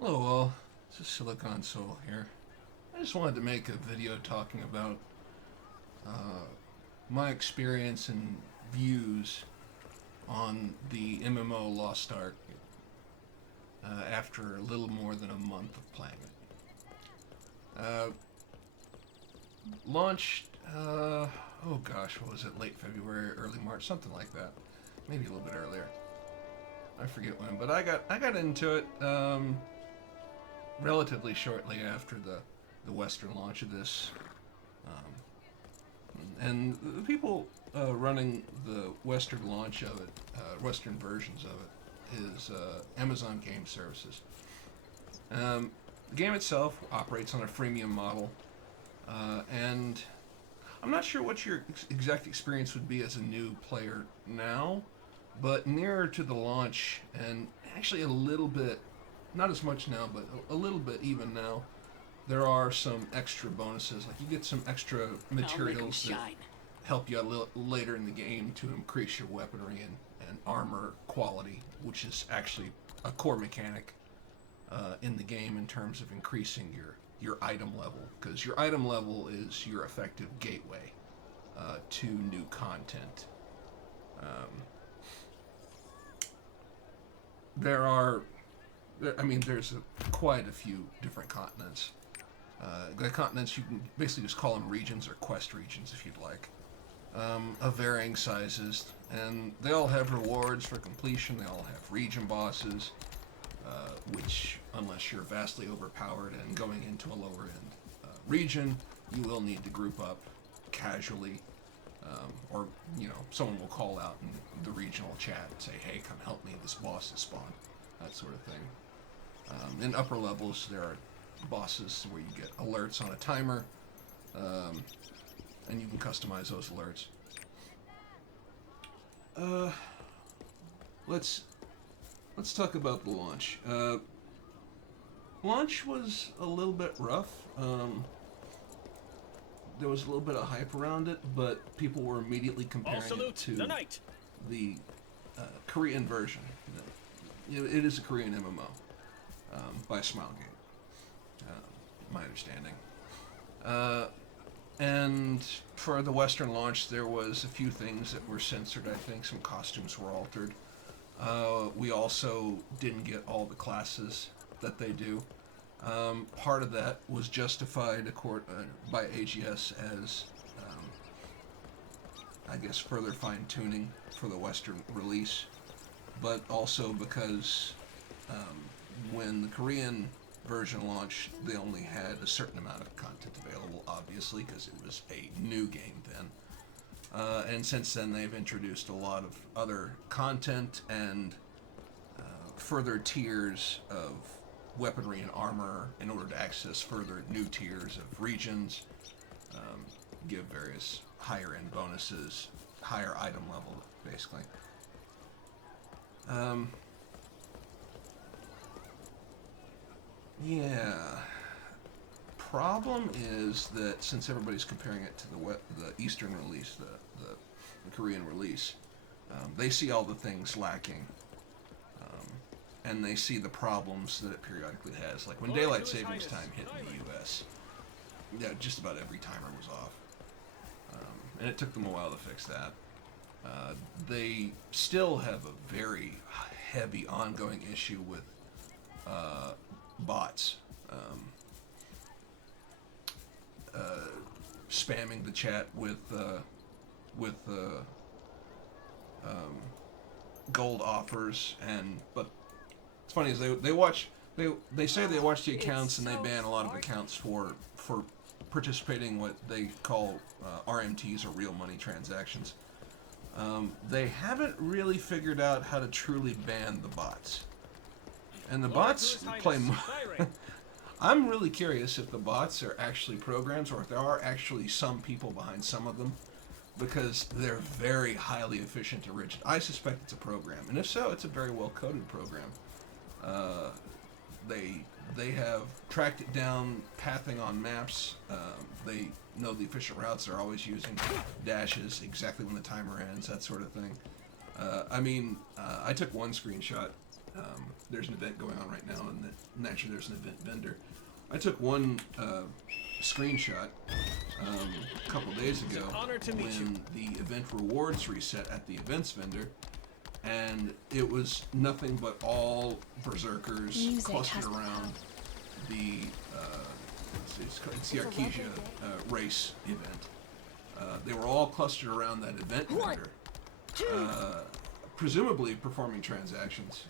Hello all, this is Silicon Soul here. I just wanted to make a video talking about my experience and views on the MMO Lost Ark after a little more than a month of playing it. Launched, oh gosh, what was it, late February, early March, something like that. Maybe a little bit earlier. I forget when, but I got into it relatively shortly after the Western launch of this. And the people running the Western launch of it, Western versions of it, is Amazon Game Services. The game itself operates on a freemium model, and I'm not sure what your exact experience would be as a new player now, but nearer to the launch, and actually a little bit, not as much now, but a little bit even now, there are some extra bonuses. Like you get some extra materials that help you out a little later in the game to increase your weaponry and armor quality, which is actually a core mechanic in the game in terms of increasing your item level, because your item level is your effective gateway to new content. There's quite a few different continents. The continents, you can basically just call them regions or quest regions if you'd like, of varying sizes, and they all have rewards for completion. They all have region bosses, which, unless you're vastly overpowered and going into a lower end region, you will need to group up casually, or someone will call out in the regional chat and say, "Hey, come help me! This boss is spawned." That sort of thing. In upper levels, there are bosses where you get alerts on a timer, and you can customize those alerts. Let's talk about the launch. Launch was a little bit rough. There was a little bit of hype around it, but people were immediately comparing it to the Korean version. It is a Korean MMO by Smilegate, my understanding. And for the Western launch, there was a few things that were censored. I think some costumes were altered. We also didn't get all the classes that they do. Part of that was justified by AGS as, I guess, further fine-tuning for the Western release, but also because when the Korean version launched, they only had a certain amount of content available, obviously, because it was a new game then. And since then, they've introduced a lot of other content and further tiers of weaponry and armor in order to access further new tiers of regions, give various higher end bonuses, higher item level, basically. Yeah. Problem is that since everybody's comparing it to the Eastern release, the Korean release, they see all the things lacking, and they see the problems that it periodically has. Like when daylight savings time hit in the U.S., yeah, just about every timer was off, and it took them a while to fix that. They still have a very heavy ongoing issue with bots spamming the chat with gold offers, but it's funny is they say they watch the accounts and they ban a lot of accounts for participating what they call RMTs or real money transactions. They haven't really figured out how to truly ban the bots. And the bots play I'm really curious if the bots are actually programs or if there are actually some people behind some of them, because they're very highly efficient and rigid. I suspect it's a program, and if so, it's a very well-coded program. They have tracked it down, pathing on maps. They know the efficient routes. They're always using dashes exactly when the timer ends, that sort of thing. I took one screenshot there's an event going on right now, and naturally there's an event vendor. I took one screenshot a couple days ago when the event rewards reset at the events vendor, and it was nothing but all berserkers clustered around the it's the Arkesia race event. They were all clustered around that event vendor, presumably performing transactions.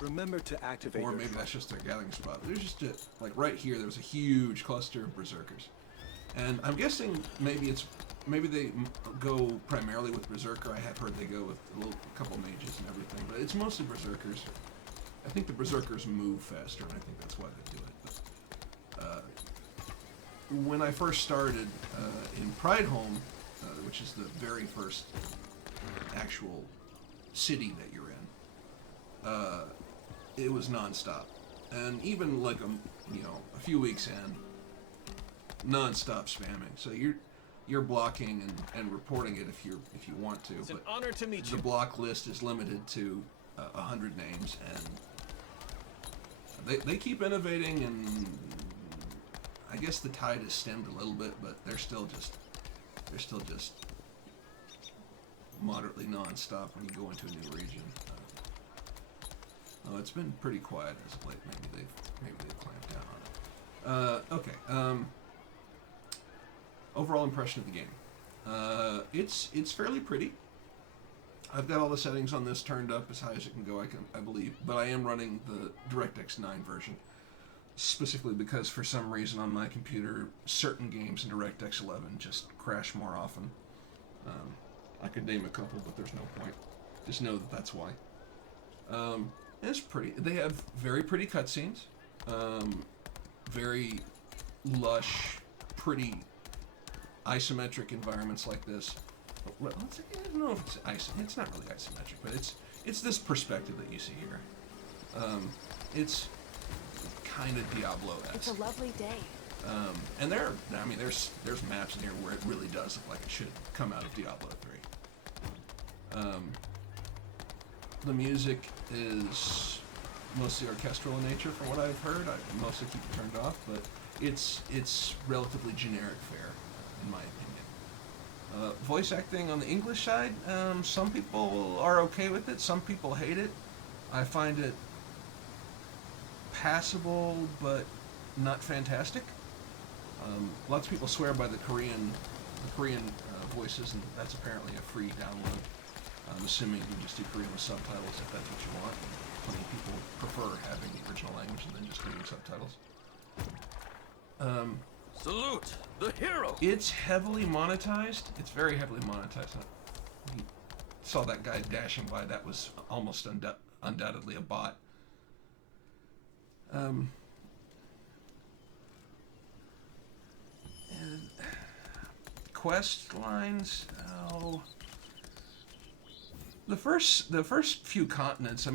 Remember to activate. Or maybe that's just their gathering spot. There's just like right here. There was a huge cluster of berserkers, and I'm guessing maybe they go primarily with berserker. I have heard they go with a couple mages and everything, but it's mostly berserkers. I think the berserkers move faster, and I think that's why they do it. But, when I first started in Prideholm, which is the very first actual city that you're in, it was nonstop, and even like a few weeks in, nonstop spamming. So you're blocking and reporting it if you want to. It's but an honor to meet you. The block list is limited to 100 names, and they keep innovating, and I guess the tide has stemmed a little bit, but they're still just moderately nonstop when you go into a new region. It's been pretty quiet as of late. Maybe they've clamped down on it. Okay. Overall impression of the game. It's fairly pretty. I've got all the settings on this turned up as high as it can go. I believe, but I am running the DirectX 9 version, specifically because for some reason on my computer, certain games in DirectX 11 just crash more often. I could name a couple, but there's no point. Just know that that's why. It's pretty. They have very pretty cutscenes, very lush, pretty isometric environments like this. I don't know if it's not really isometric, but it's this perspective that you see here. It's kind of Diablo-esque. It's a lovely day. And there's maps in here where it really does look like it should come out of Diablo 3. The music is mostly orchestral in nature, from what I've heard. I mostly keep it turned off, but it's relatively generic fare, in my opinion. Voice acting on the English side, some people are okay with it, some people hate it. I find it passable, but not fantastic. Lots of people swear by the Korean voices, and that's apparently a free download. I'm assuming you just do Korean with subtitles if that's what you want. Plenty of people prefer having the original language and then just reading subtitles. Salute the hero. It's heavily monetized. It's very heavily monetized. You saw that guy dashing by. That was almost undoubtedly a bot. And quest lines. The first few continents,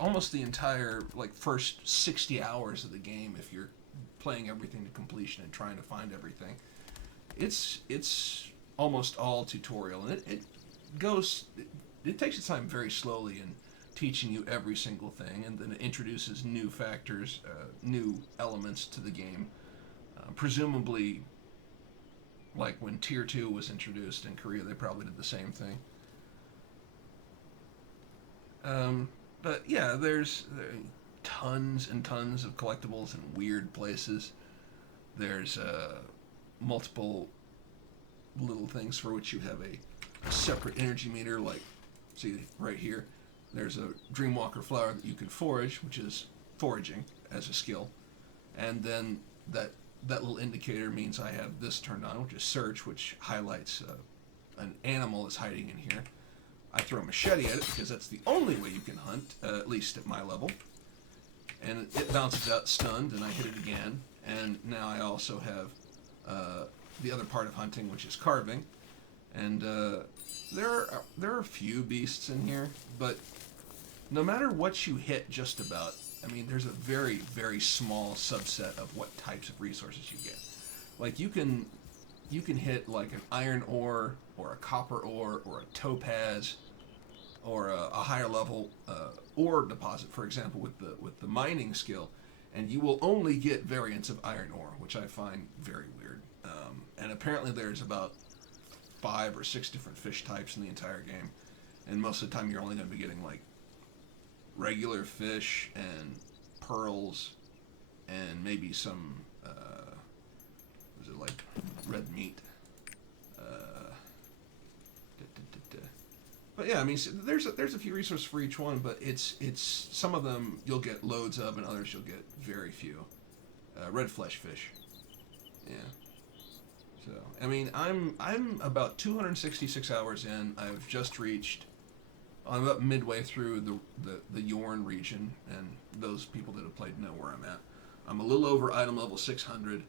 almost the entire first 60 hours of the game, if you're playing everything to completion and trying to find everything, it's almost all tutorial, and it takes its time very slowly in teaching you every single thing, and then it introduces new factors, new elements to the game, presumably like when Tier 2 was introduced in Korea, they probably did the same thing. But yeah, there's tons and tons of collectibles in weird places. There's multiple little things for which you have a separate energy meter, like, see right here, there's a Dreamwalker flower that you can forage, which is foraging as a skill. And then that little indicator means I have this turned on, which is search, which highlights an animal is hiding in here. I throw a machete at it because that's the only way you can hunt, at least at my level. And it bounces out stunned, and I hit it again. And now I also have the other part of hunting, which is carving. And there are a few beasts in here, but no matter what you hit, just about, there's a very, very small subset of what types of resources you get. Like you can hit like an iron ore or a copper ore or a topaz or a higher level ore deposit, for example, with the mining skill, and you will only get variants of iron ore, which I find very weird. And apparently, there's about 5 or 6 different fish types in the entire game, and most of the time, you're only going to be getting like regular fish and pearls, and maybe some was it like red meat. But yeah, I mean, there's a few resources for each one, but it's some of them you'll get loads of, and others you'll get very few. Red flesh fish, yeah. So I mean, I'm about 266 hours in. I've just reached. I'm about midway through the Yorn region, and those people that have played know where I'm at. I'm a little over item level 600,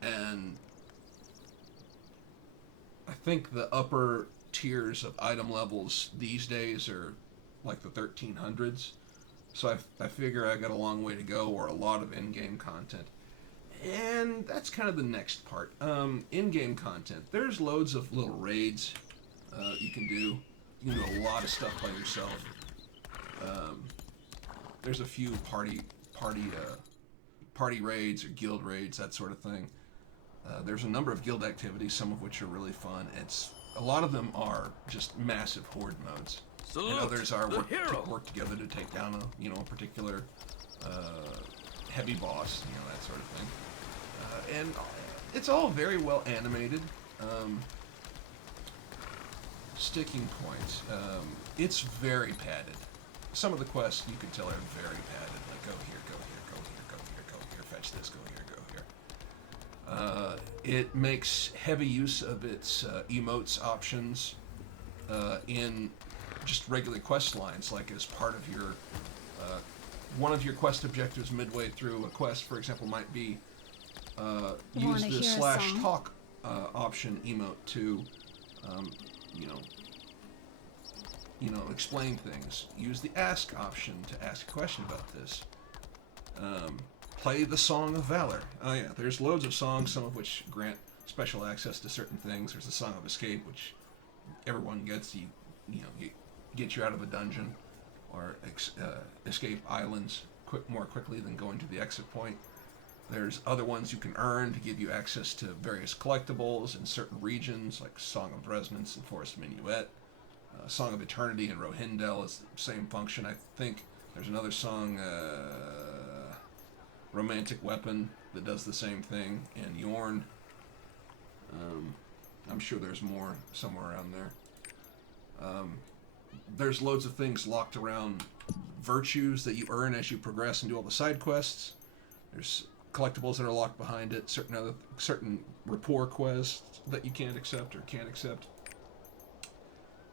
and I think the upper tiers of item levels these days are like the 1300s. So I figure I got a long way to go, or a lot of in-game content. And that's kind of the next part. In-game content. There's loads of little raids you can do. You can do a lot of stuff by yourself. There's a few party raids or guild raids, that sort of thing. There's a number of guild activities, some of which are really fun. A lot of them are just massive horde modes. Salute And others are the work together to take down a particular heavy boss, that sort of thing. And it's all very well animated. Sticking points. It's very padded. Some of the quests you can tell are very padded. Like go here, go here, go here, go here, go here, fetch this, go here, go here. It makes heavy use of its emotes options in just regular quest lines, like as part of your one of your quest objectives midway through a quest, for example, might be use the /talk option emote to explain things. Use the ask option to ask a question about this. Play the Song of Valor. Oh yeah, there's loads of songs, some of which grant special access to certain things. There's the Song of Escape, which everyone gets. You get you out of a dungeon or escape islands more quickly than going to the exit point. There's other ones you can earn to give you access to various collectibles in certain regions, like Song of Resonance and Forest Minuet. Song of Eternity and Rohindel is the same function. I think there's another song, Romantic Weapon, that does the same thing, and Yorn. I'm sure there's more somewhere around there. There's loads of things locked around virtues that you earn as you progress and do all the side quests. There's collectibles that are locked behind it, certain rapport quests that you can't accept or can't accept.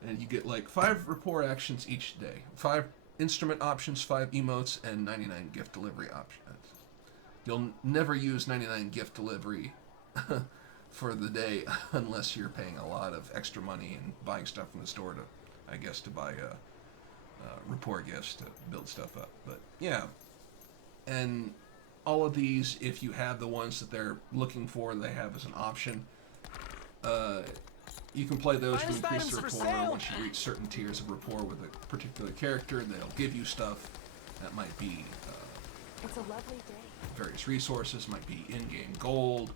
And you get like 5 rapport actions each day, 5 instrument options, 5 emotes, and 99 gift delivery options. You'll never use 99 gift delivery for the day unless you're paying a lot of extra money and buying stuff from the store to buy rapport gifts to build stuff up. But yeah, and all of these, if you have the ones that they're looking for, they have as an option. You can play those to increase the rapport. Once you reach certain tiers of rapport with a particular character, they'll give you stuff. That might be it's a lovely day. Various resources, might be in-game gold.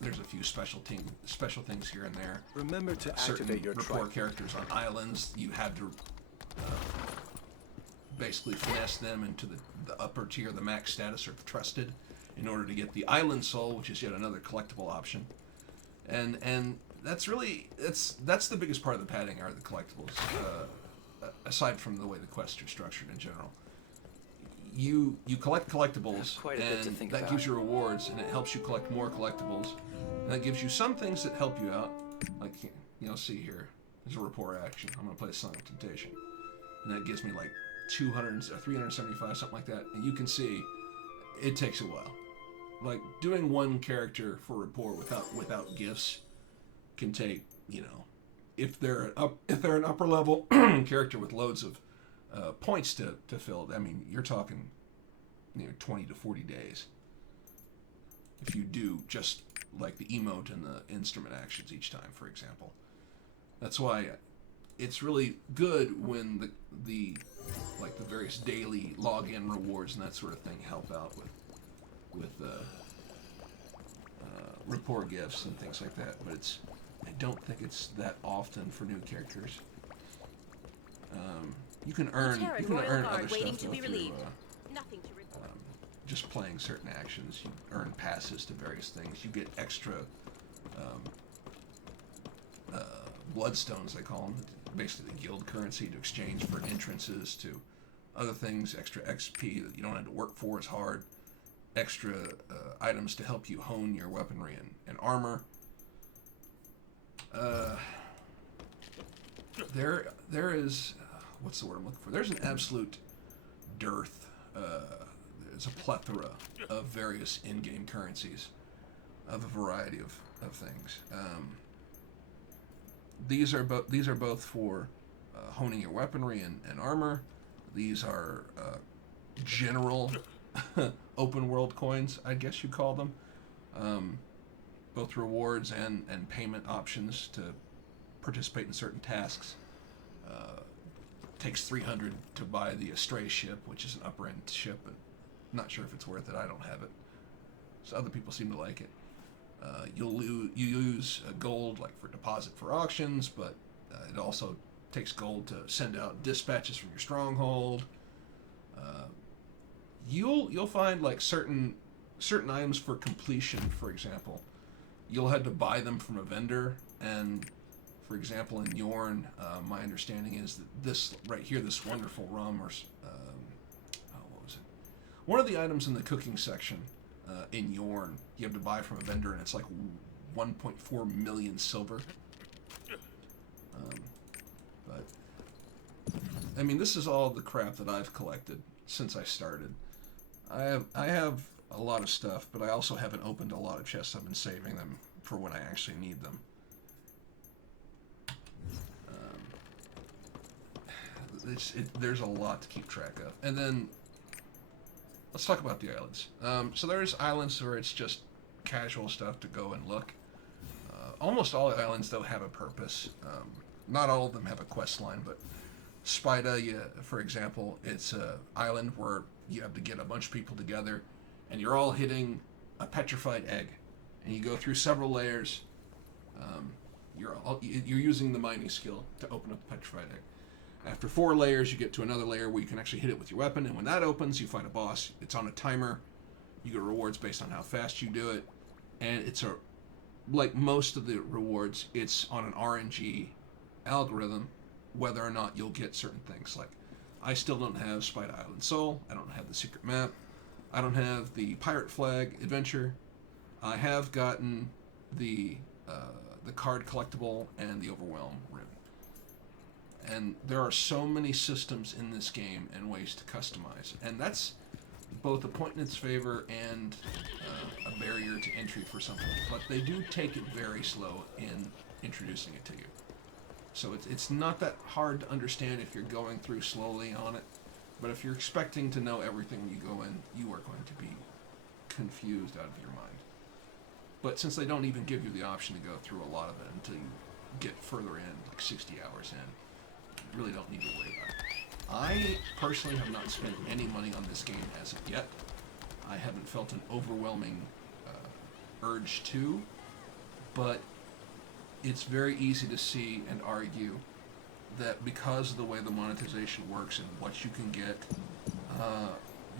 There's a few special things here and there. Remember to Certain activate your rapport tribe. characters on islands, you have to basically finesse them into the upper tier, the max status or trusted, in order to get the island soul, which is yet another collectible option. And that's the biggest part of the padding are the collectibles. Aside from the way the quests are structured in general, you collect collectibles, and that gives you rewards, and it helps you collect more collectibles, and that gives you some things that help you out. Like see here, there's a rapport action. I'm gonna play Song of Temptation, and that gives me like 200 or 375, something like that. And you can see it takes a while. Like doing one character for rapport without gifts can take, if they're an upper level character with loads of points to fill. I mean, you're talking 20 to 40 days. If you do just like the emote and the instrument actions each time, for example. That's why it's really good when the like the various daily login rewards and that sort of thing help out with rapport gifts and things like that. But I don't think it's that often for new characters. You can earn other stuff though through Nothing to report. just playing certain actions. You earn passes to various things. You get extra bloodstones, they call them, basically the guild currency to exchange for entrances to other things. Extra XP that you don't have to work for as hard. Extra items to help you hone your weaponry and armor. There is what's the word I'm looking for? There's an absolute dearth. There's a plethora of various in-game currencies of a variety of things. These are both for honing your weaponry and armor. These are general open world coins, I guess you call them. Both rewards and payment options to participate in certain tasks. Takes 300 to buy the Astray ship, which is an upper end ship, but not sure if it's worth it. I don't have it. So other people seem to like it. You use gold like for deposit for auctions, but it also takes gold to send out dispatches from your stronghold. You'll find like certain items for completion, for example. You'll have to buy them from a vendor, and for example, in Yorn, my understanding is that this right here, this wonderful rum, or what was it? One of the items in the cooking section in Yorn, you have to buy from a vendor, and it's like 1.4 million silver. But I mean, this is all the crap that I've collected since I started. I have a lot of stuff, but I also haven't opened a lot of chests. I've been saving them for when I actually need them. There's a lot to keep track of. And then, let's talk about the islands. So there's islands where it's just casual stuff to go and look. Almost all the islands, though, have a purpose. Not all of them have a quest line, but Spida, for example, it's an island where you have to get a bunch of people together, and you're all hitting a petrified egg. And you go through several layers. You're using the mining skill to open up the petrified egg. After 4 layers, you get to another layer where you can actually hit it with your weapon, and when that opens, you fight a boss. It's on a timer. You get rewards based on how fast you do it, and like most of the rewards, it's on an RNG algorithm, whether or not you'll get certain things. Like, I still don't have Spida Island Soul. I don't have the secret map. I don't have the Pirate Flag adventure. I have gotten the card collectible and the Overwhelm ribbon. And there are so many systems in this game and ways to customize. And that's both a point in its favor and a barrier to entry for some people. But they do take it very slow in introducing it to you. So it's not that hard to understand if you're going through slowly on it. But if you're expecting to know everything when you go in, you are going to be confused out of your mind. But since they don't even give you the option to go through a lot of it until you get further in, like 60 hours in, really don't need to worry about it. I personally have not spent any money on this game as of yet. I haven't felt an overwhelming urge to, but it's very easy to see and argue that because of the way the monetization works and what you can get,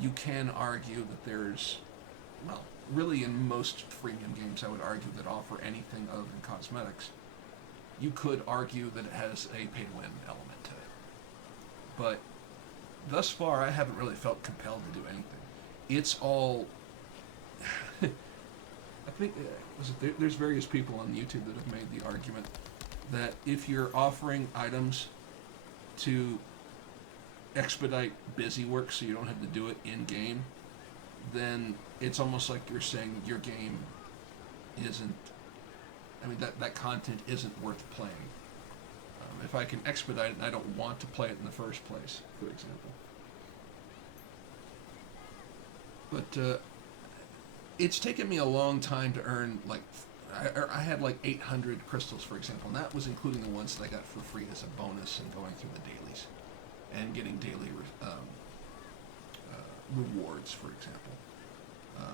you can argue that there's, well, really in most freemium games I would argue that offer anything other than cosmetics, you could argue that it has a pay-to-win element to it. But thus far, I haven't really felt compelled to do anything. It's all... I think there's various people on YouTube that have made the argument that if you're offering items to expedite busy work so you don't have to do it in-game, then it's almost like you're saying your game isn't... I mean, that content isn't worth playing. If I can expedite it and I don't want to play it in the first place, for example. But it's taken me a long time to earn, like, I had like 800 crystals, for example, and that was including the ones that I got for free as a bonus and going through the dailies and getting daily rewards, for example.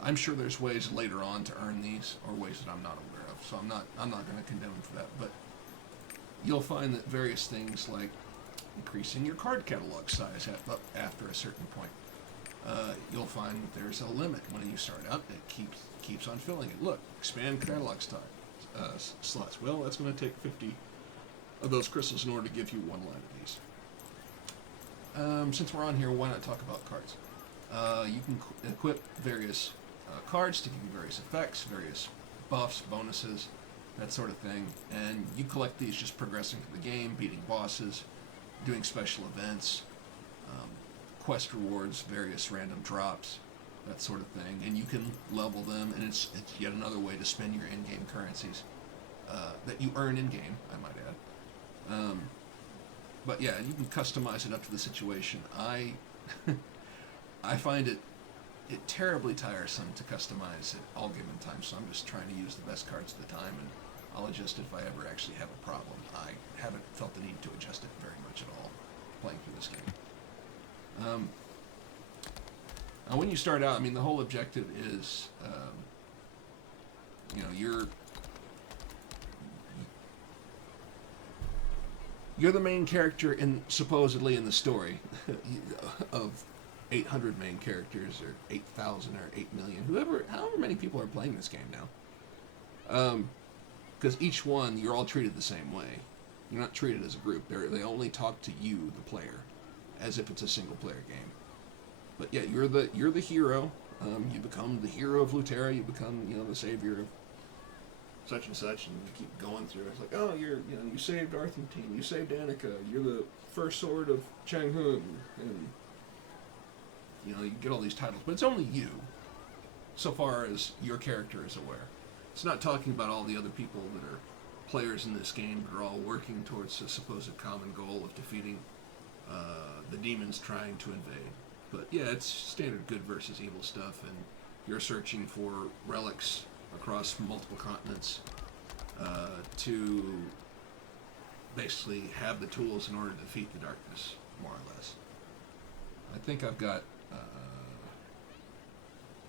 I'm sure there's ways later on to earn these, or ways that I'm not aware of. So I'm not going to condemn them for that. But you'll find that various things like increasing your card catalog size after a certain point. You'll find that there's a limit when you start out. It keeps on filling it. Look, expand catalog slots. Well, that's going to take 50 of those crystals in order to give you one line of these. Since we're on here, why not talk about cards? You can equip various cards to give you various effects, various buffs, bonuses, that sort of thing. And you collect these just progressing through the game, beating bosses, doing special events, quest rewards, various random drops, that sort of thing. And you can level them, and it's yet another way to spend your in-game currencies that you earn in-game, I might add. But yeah, you can customize it up to the situation. I find it terribly tiresome to customize at all given times, so I'm just trying to use the best cards at the time, and I'll adjust it if I ever actually have a problem. I haven't felt the need to adjust it very much at all playing through this game. Now when you start out, I mean, the whole objective is, you're the main character supposedly in the story of 800 main characters, or 8,000, or 8 million, however many people are playing this game now. Because each one, you're all treated the same way. You're not treated as a group. They only talk to you, the player, as if it's a single-player game. But yeah, you're the hero. You become the hero of Lutera. You become, the savior of such and such, and you keep going through. It's like, oh, you saved Arthentine. You saved Annika. You're the first sword of Chang Hun, and you get all these titles, but it's only you, so far as your character is aware. It's not talking about all the other people that are players in this game, but are all working towards a supposed common goal of defeating the demons trying to invade. But yeah, it's standard good versus evil stuff, and you're searching for relics across multiple continents to basically have the tools in order to defeat the darkness, more or less. I think I've got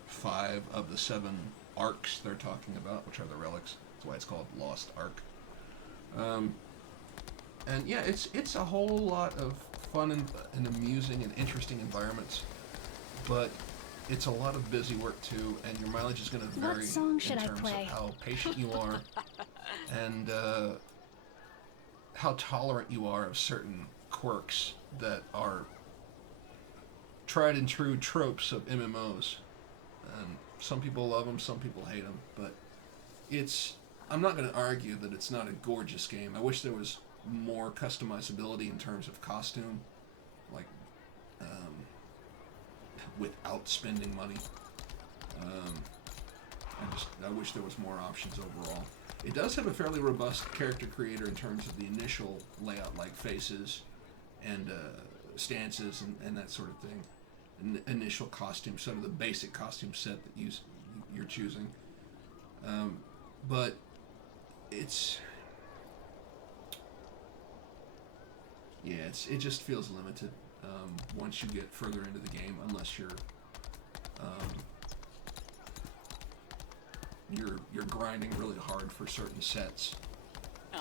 5 of the 7 arcs they're talking about, which are the relics. That's why it's called Lost Ark. And yeah, it's a whole lot of fun and amusing and interesting environments, but it's a lot of busy work too, and your mileage is going to vary What song should in I terms play? of how patient you are and how tolerant you are of certain quirks that are tried and true tropes of MMOs. And some people love them, some people hate them, but I'm not going to argue that it's not a gorgeous game. I wish there was more customizability in terms of costume, like without spending money. I wish there was more options overall. It does have a fairly robust character creator in terms of the initial layout, like faces and stances and that sort of thing. Initial costume set, or the basic costume set that you're choosing. But it just feels limited once you get further into the game, unless you're grinding really hard for certain sets,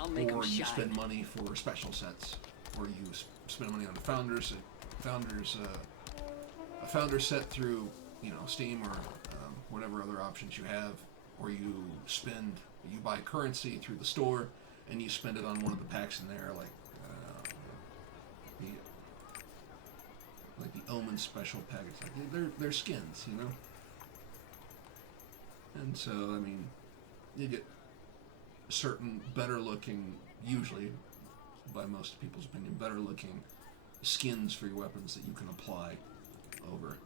or you spend money for special sets, or you spend money on a founder's set through Steam or whatever other options you have, or you buy currency through the store and you spend it on one of the packs in there, like the Omen special package. Like they're skins, and so I mean, you get certain better looking, usually by most people's opinion, better looking skins for your weapons that you can apply over.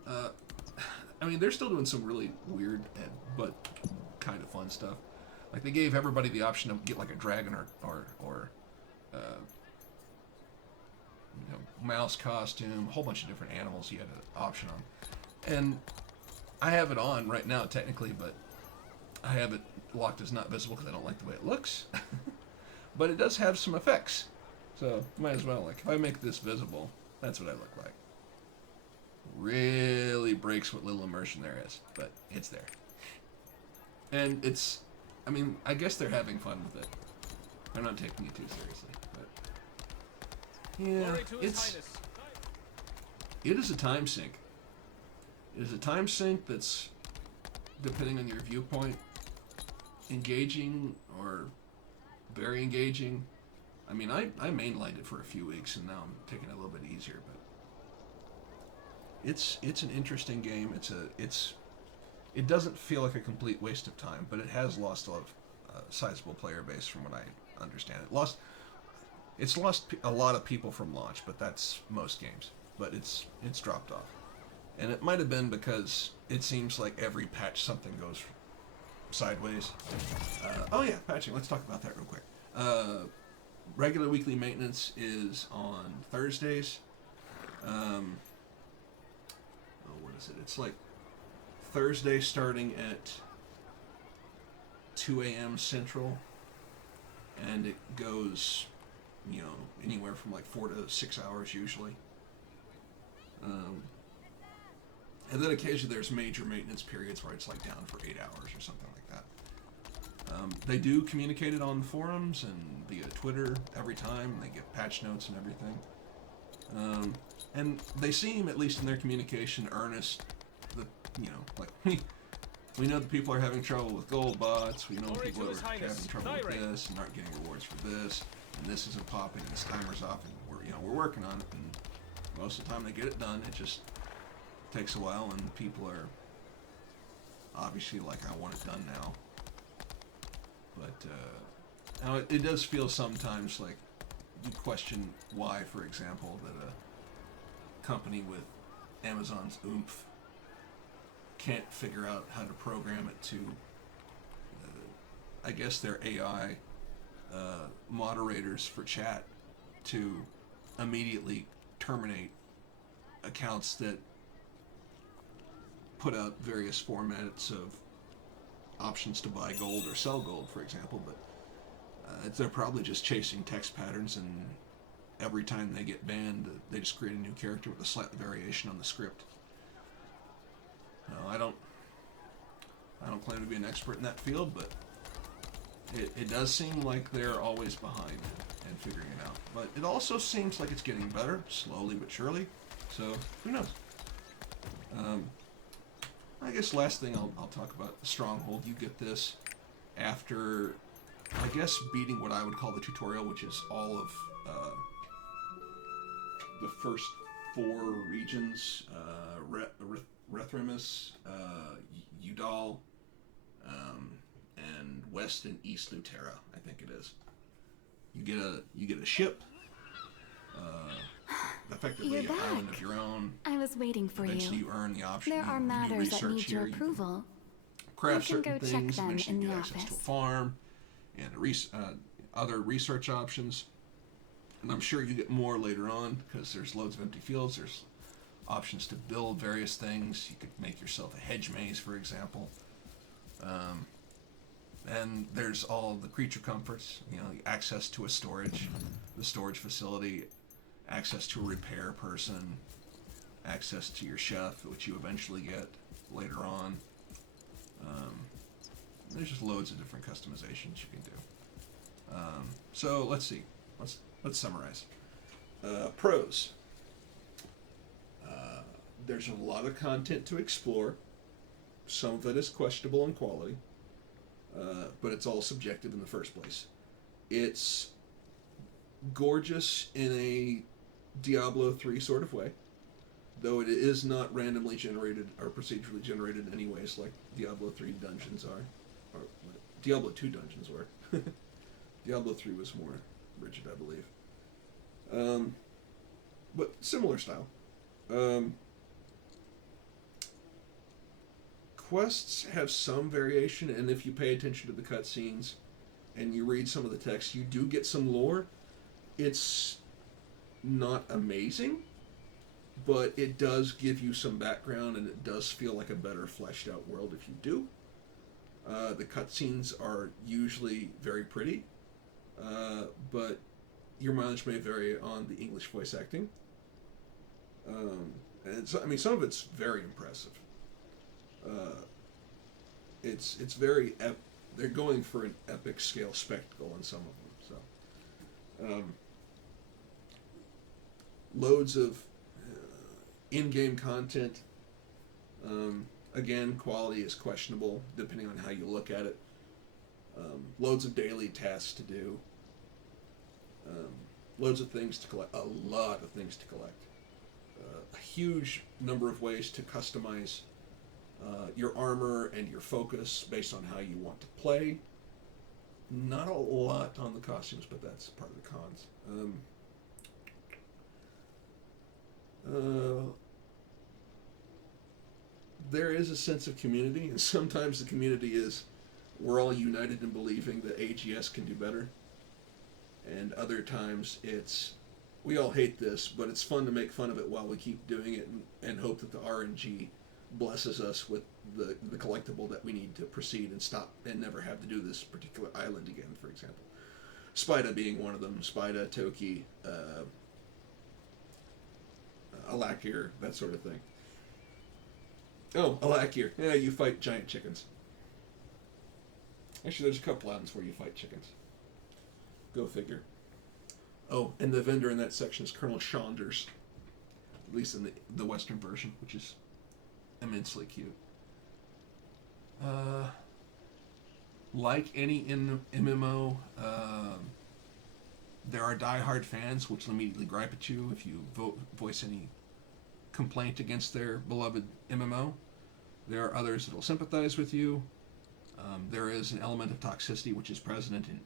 I mean, they're still doing some really weird but kind of fun stuff. Like they gave everybody the option to get like a dragon or mouse costume, a whole bunch of different animals you had an option on. And I have it on right now technically, but I have it locked as not visible because I don't like the way it looks. But it does have some effects. So, might as well, like, if I make this visible, that's what I look like. Really breaks what little immersion there is, but it's there. And it's, I mean, I guess they're having fun with it. They're not taking it too seriously, but yeah, it is a time sink. It is a time sink that's, depending on your viewpoint, engaging or very engaging. I mean, I mainlined it for a few weeks, and now I'm taking it a little bit easier, but it's an interesting game. It doesn't feel like a complete waste of time, but it has lost a lot of sizable player base from what I understand. It's lost a lot of people from launch, but that's most games. But it's dropped off, and it might have been because it seems like every patch something goes sideways. Oh yeah, patching. Let's talk about that real quick. Regular weekly maintenance is on Thursdays. What is it? It's like Thursday starting at 2 a.m. Central, and it goes, anywhere from like 4 to 6 hours usually. And then occasionally there's major maintenance periods where it's like down for 8 hours or something like that. They do communicate it on forums and via Twitter every time. They get patch notes and everything. And they seem, at least in their communication, earnest. That, like, we know that people are having trouble with gold bots. We know people are having trouble with this and aren't getting rewards for this. And this isn't popping. And this timer's off. And we're working on it. And most of the time they get it done. It just takes a while, and people are obviously like, I want it done now. But now it does feel sometimes like you question why, for example, that a company with Amazon's oomph can't figure out how to program it to, I guess, their AI moderators for chat to immediately terminate accounts that put out various formats of options to buy gold or sell gold, for example, but they're probably just chasing text patterns, and every time they get banned, they just create a new character with a slight variation on the script. I don't claim to be an expert in that field, but it does seem like they're always behind and figuring it out. But it also seems like it's getting better, slowly but surely. So who knows? I guess last thing I'll talk about, Stronghold. You get this after, I guess, beating what I would call the tutorial, which is all of the first 4 regions, Rethrimus, Udal, and West and East Lutera, I think it is. You get a ship, effectively an island of your own. I was waiting for Eventually you. you earn the option. There are matters that need your approval. Craft You can certain go check things. them Eventually in you the get access to a office. farm and other research options. And I'm sure you get more later on because there's loads of empty fields. There's options to build various things. You could make yourself a hedge maze, for example. And there's all the creature comforts, access to the storage facility, access to a repair person, access to your chef, which you eventually get later on. There's just loads of different customizations you can do. So let's see. Let's summarize. Pros. There's a lot of content to explore. Some of it is questionable in quality, but it's all subjective in the first place. It's gorgeous in a Diablo 3 sort of way, though it is not randomly generated or procedurally generated anyways like Diablo 3 dungeons are, or Diablo 2 dungeons were. Diablo 3 was more rigid, I believe. But similar style. Quests have some variation, and if you pay attention to the cutscenes and you read some of the text, you do get some lore. It's not amazing, but it does give you some background, and it does feel like a better fleshed out world if you do. The cutscenes are usually very pretty, but your mileage may vary on the English voice acting. And so, I mean, some of it's very impressive. It's very they're going for an epic scale spectacle in some of them. So, loads of in-game content. Again, quality is questionable depending on how you look at it. Loads of daily tasks to do. Loads of things to collect. A lot of things to collect. A huge number of ways to customize your armor and your focus based on how you want to play. Not a lot on the costumes, but that's part of the cons. There is a sense of community, and sometimes the community is we're all united in believing that AGS can do better. And other times it's we all hate this, but it's fun to make fun of it while we keep doing it and hope that the RNG blesses us with the collectible that we need to proceed and stop and never have to do this particular island again, for example. Spida being one of them. Spida, Toki, Alakir, that sort of thing. Oh, Alakir. Yeah, you fight giant chickens. Actually, there's a couple islands where you fight chickens. Go figure. Oh, and the vendor in that section is Colonel Saunders. At least in the Western version, which is immensely cute. Like any MMO, there are diehard fans which will immediately gripe at you if you voice any complaint against their beloved MMO. There are others that will sympathize with you. There is an element of toxicity which is present in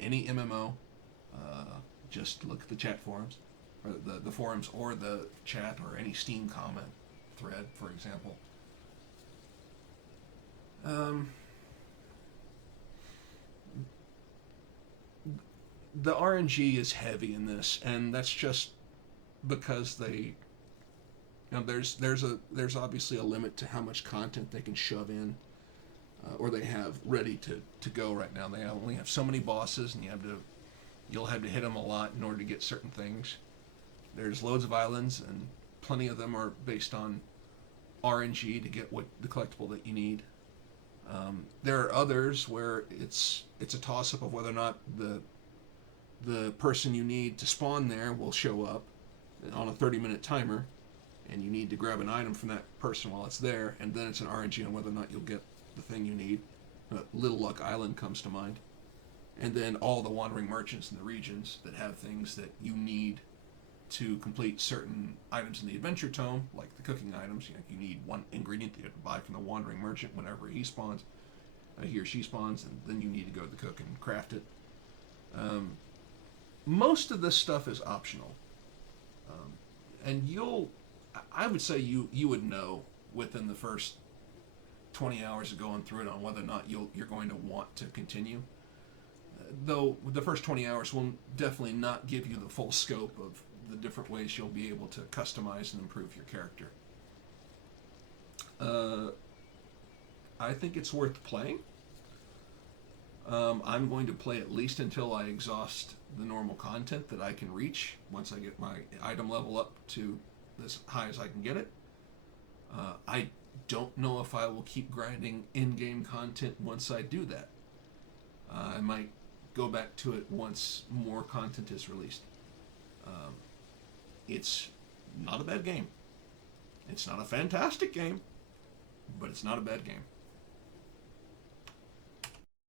any MMO. Just look at the chat forums, or the forums, or the chat, or any Steam comment thread, for example. The RNG is heavy in this, and that's just because they, there's obviously a limit to how much content they can shove in, or they have ready to go right now. They only have so many bosses, and you'll have to hit them a lot in order to get certain things. There's loads of islands, and plenty of them are based on RNG to get the collectible that you need. There are others where it's a toss-up of whether or not the person you need to spawn there will show up on a 30-minute timer, and you need to grab an item from that person while it's there, and then it's an RNG on whether or not you'll get the thing you need. Little Luck Island comes to mind. And then all the wandering merchants in the regions that have things that you need to complete certain items in the adventure tome, like the cooking items. You need one ingredient that you have to buy from the wandering merchant whenever he spawns, he or she spawns, and then you need to go to the cook and craft it. Most of this stuff is optional, and I would say you would know within the first 20 hours of going through it on whether or not you're going to want to continue. Though the first 20 hours will definitely not give you the full scope of the different ways you'll be able to customize and improve your character. I think it's worth playing. I'm going to play at least until I exhaust the normal content that I can reach once I get my item level up to as high as I can get it. I don't know if I will keep grinding in-game content once I do that. I might go back to it once more content is released. It's not a bad game. It's not a fantastic game, but it's not a bad game.